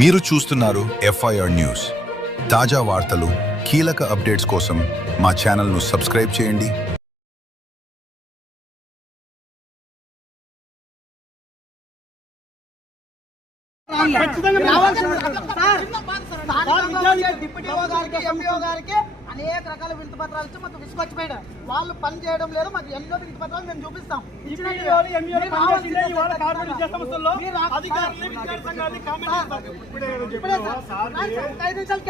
మీరు చూస్తున్నారు FIR news. తాజా వార్తలు, కీలక అప్డేట్స్ కోసం మా ఛానల్ను సబ్స్క్రైబ్ చేయండి. అనేక రకాల వినతి పత్రాలు ఇచ్చి మాకు విసుకొచ్చిపోయాడు. వాళ్ళు పని చేయడం లేదు. మాకు ఎన్నో వినతి పత్రాలు మేము చూపిస్తాం. 5 నిమిషాలు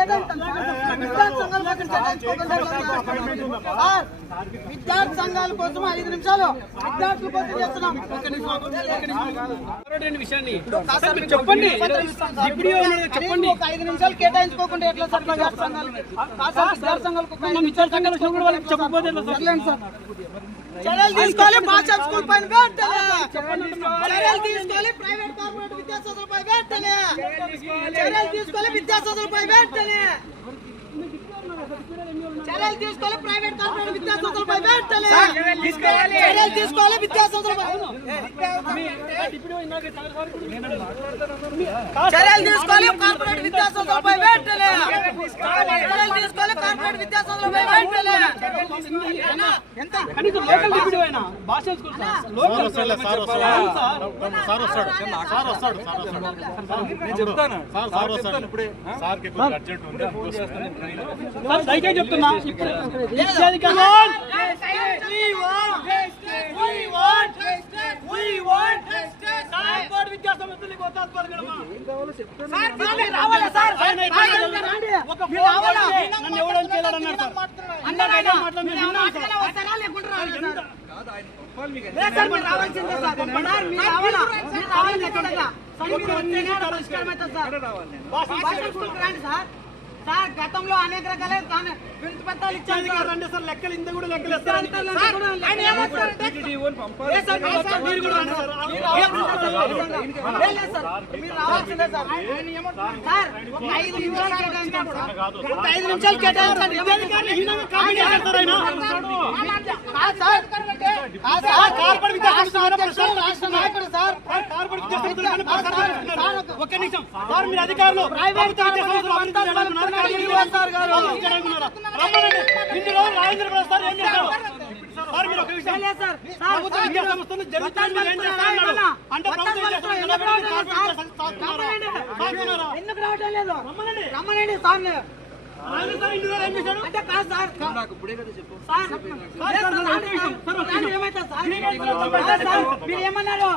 విద్యార్థి సంఘాల కోసం 5 నిమిషాలు విద్యార్థుల కోసం చేస్తున్నాం. చెప్పండి. 5 నిమిషాలు కేటాయించుకోకుండా ఎట్లా సార్ విద్యార్థి సంఘాలు చర్యలు తీసుకోవాలి. భాషా స్కూల్ పైన పెట్టాలి. చర్యలు తీసుకోవాలి. ప్రైవేట్ కార్పొరేట్ విద్యాసంస్థలపై పెట్టాలి. చర్యలు తీసుకోవాలి. విద్యాసంస్థలపై పెట్టాలి. చర్యలు తీసుకోవాలి. ప్రైవేట్ కార్పొరేట్ విద్యాసంస్థలపై పెట్టాలి. చర్యలు తీసుకోవాలి. విద్యాసంస్థలపై చర్యలు తీసుకోవాలి. కార్పొరేట్ విద్యాసంస్థలపై పెట్టాలి. చర్యలు తీసుకోవాలి. కార్పొరేట్ విద్యాసంస్థలపై పెట్టాలి. ఎంత లోకల్ డిప్యూటీ అయినా భాషా స్కూల్ లోకల్ నేను చెప్తాను ఇప్పుడే సార్కి అర్జెంట్ ఉంది. దయచేసి చెప్తున్నా విద్యా సంస్థలకు నన్ను ఎవడని చేయాలన్నారు సార్. సార్ గతంలో అనేక రకాల వినతి పత్రాలు ఇచ్చారు. రండి సార్, లెక్కలు ఇంత కూడా లెక్కలు మీరు రావాల్సిందే సార్. 5 నిమిషాలు కేటాయించండి. 5 నిమిషాలు కేటాయించండి. ఒక్క నిమిషం సార్, మీరు అధికారులు ఎందుకు రావడం లేదు? రమ్మనండి సార్. అంటే కాదు సార్, మీరు ఏమన్నారు?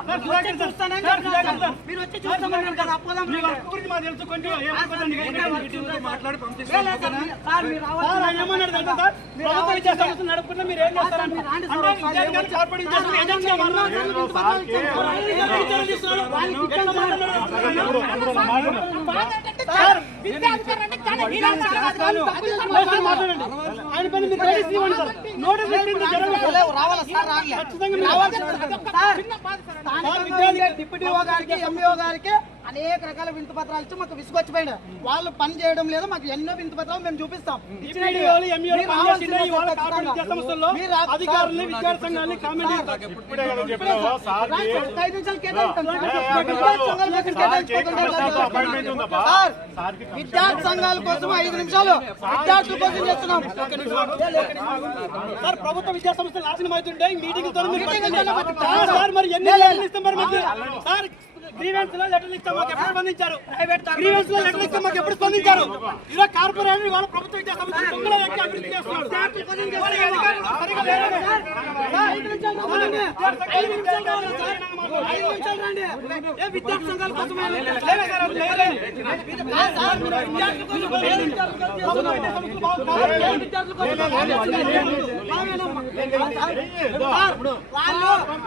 మీరు వచ్చి చూస్తామన్నారు కదా. నడుపుకున్నా మీరు ఏం చేస్తారంటే ఆయన పని మీరు నోటీస్ డిప్యూటీఓ గారికి, ఎంఈఓ గారికి అనేక రకాల వినతి పత్రాలు ఇచ్చి మాకు విసుకొచ్చిపోయాడు. వాళ్ళు పని చేయడం లేదు. మాకు ఎన్నో వినతి పత్రాలు మేము చూపిస్తాం. అధికారులు విద్యార్థి సంఘాన్ని కామెంట్ విద్యార్థి సంఘాల కోసం 5 నిమిషాలు విద్యార్థుల కోసం చేస్తున్నాం. సార్, ప్రభుత్వ విద్యా సంస్థలు నాశనం అవుతుంటే మీటింగ్ మరి ఎన్ని ఇస్తాం మరి మాకు? సార్, గ్రీవెన్స్ లో లెటర్లు ఇస్తాం, మాకు ఎప్పుడు స్పందించారు? గ్రీవెన్స్ లో లెటర్లు ఇస్తాం, మాకు ఎప్పుడు స్పందించారు? ఇలా కార్పొరేట్ వాళ్ళ ప్రభుత్వ విద్యా సంస్థలు తొందరగా ఎక్కి అభివృద్ధి చేస్తున్నారు. విద్యార్థి సంఘాల కోసం వాళ్ళు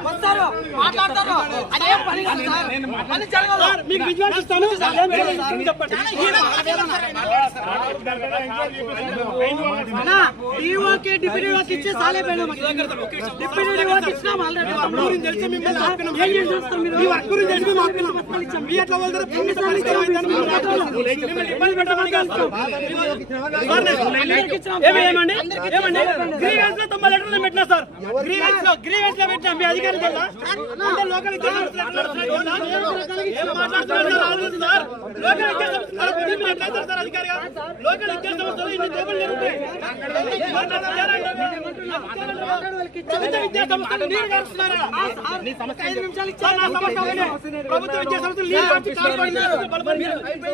వస్తారు, మాట్లాడతారు. అదే పని కాదు సార్. పని జరగదు. మీకు విజువల్స్ ఇస్తాను, చెప్పండి. డిఓకి డిప్యూటీఓకి ఇచ్చి సాలే పోయినా డిప్యూటీఓకి ఇచ్చినాం ఆల్రెడీ. తెలిసి మిమ్మల్ని ఏం చేస్తారు మీరు? మీ వర్క్ గురించి తెలిసి మాకు ఎట్లా వెళ్తారు? ఇబ్బంది పెట్టడానికి ఏమండి గ్రీవెన్స్ లో 90 లెటర్లు పెట్టినా సార్. గ్రీవెన్స్ లో పెట్టినా మీ అధికారులు తెలుసా? అంటే లోకల్ ఏం మాట్లాడుతున్నారు సార్? లోకల్ విద్యా సంస్థలు సార్ అధికారిగా లోకల్ విద్యా సంస్థలు ఇన్ని టేబుల్ జరుగుతాయి. ప్రభుత్వ విద్యా సంస్థలు నీరు గారుస్తున్నారా? ప్రభుత్వ విద్యా సంస్థలు నీరు గార్చి కాపాడినారు.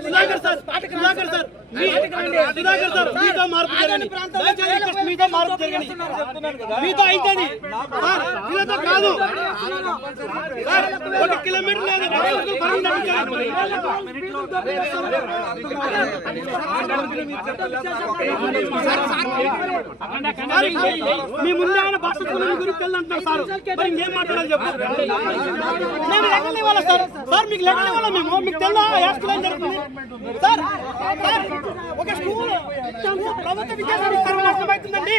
సుధాకర్ సార్ మీతో మార్పు జరగని మీతో మార్పు జరగని మీతో అయితేది సార్, వీళ్ళతో కాదు సార్. 1 కిలోమీటర్ లేదు మీ ముందే ఆయన భాష గురించి తెలియదంటున్నారు సార్. మరి ఇంకేం మాట్లాడాలి చెప్పు? మేము లెక్కలు ఇవ్వాలా సార్? సార్ మీకు లెక్కలు ఇవ్వాలా? మేము మీకు తెలియదా యాస్కులు ఏం జరుగుతుంది సార్? సార్ ఒక స్కూల్ ప్రభుత్వ విద్యార్థులు నష్టమవుతుందండి.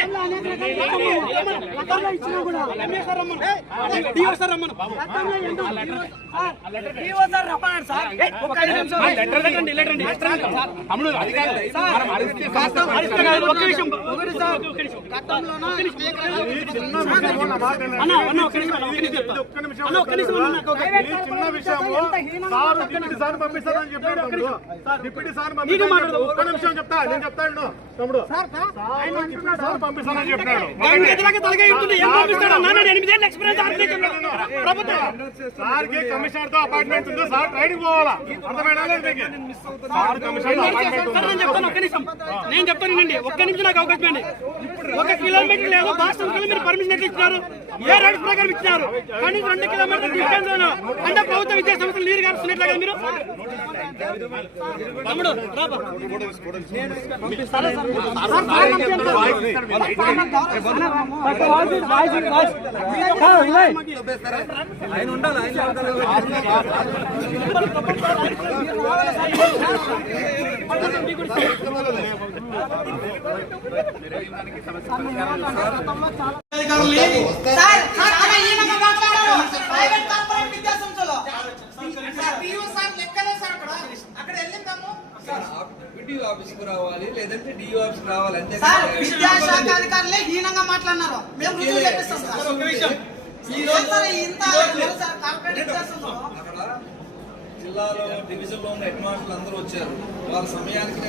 పంపిస్తానని చెప్పాడు డిప్యూటీ సార్ ఒక్క నిమిషం చెప్తా నేను చెప్తాను తమ్ముడు పంపిస్తానని చెప్పాడు. సార్కి కమిషనర్ తో అపాయింట్మెంట్ ఉంది సార్. ట్రైనింగ్ పోవాలా అర్థమైనా సార్ కమిషనర్ నేను చెప్తానండి. ఒక్క నిమిషం నాకు అవకాశం అండి. 1 కిలోమీటర్ లేదు బాస్టన్ మీరు పర్మిషన్ ఎట్లా ఇచ్చినారు? ఏ రైడ్స్ ప్రకారం ఇచ్చినారు? కానీ 2 కిలోమీటర్ డిస్టెన్స్ అంటే ప్రభుత్వ విద్యా సంస్థలు నీరు గారుస్తున్నట్లే కదా మీరు. తమ్ముడు ఆయన ఉండాలి. ప్రైవేట్ కార్పొరేట్ విద్యా సంస్థలు అక్కడ వెళ్ళిందాము వీడియో ఆఫీస్కి రావాలి, లేదంటే డిఓ ఆఫీస్కి రావాలి అంతే. విద్యాశాఖ అధికారులే హీనంగా మాట్లాడినారు. మేము రుజువు చేపిస్తాం సార్. కార్పొరేట్ విద్యా సంస్థలు అక్కడ జిల్లాలో డివిజన్ లో ఉన్న హెడ్ మాస్టర్లు అందరూ వచ్చారు. వాళ్ళ సమయానికి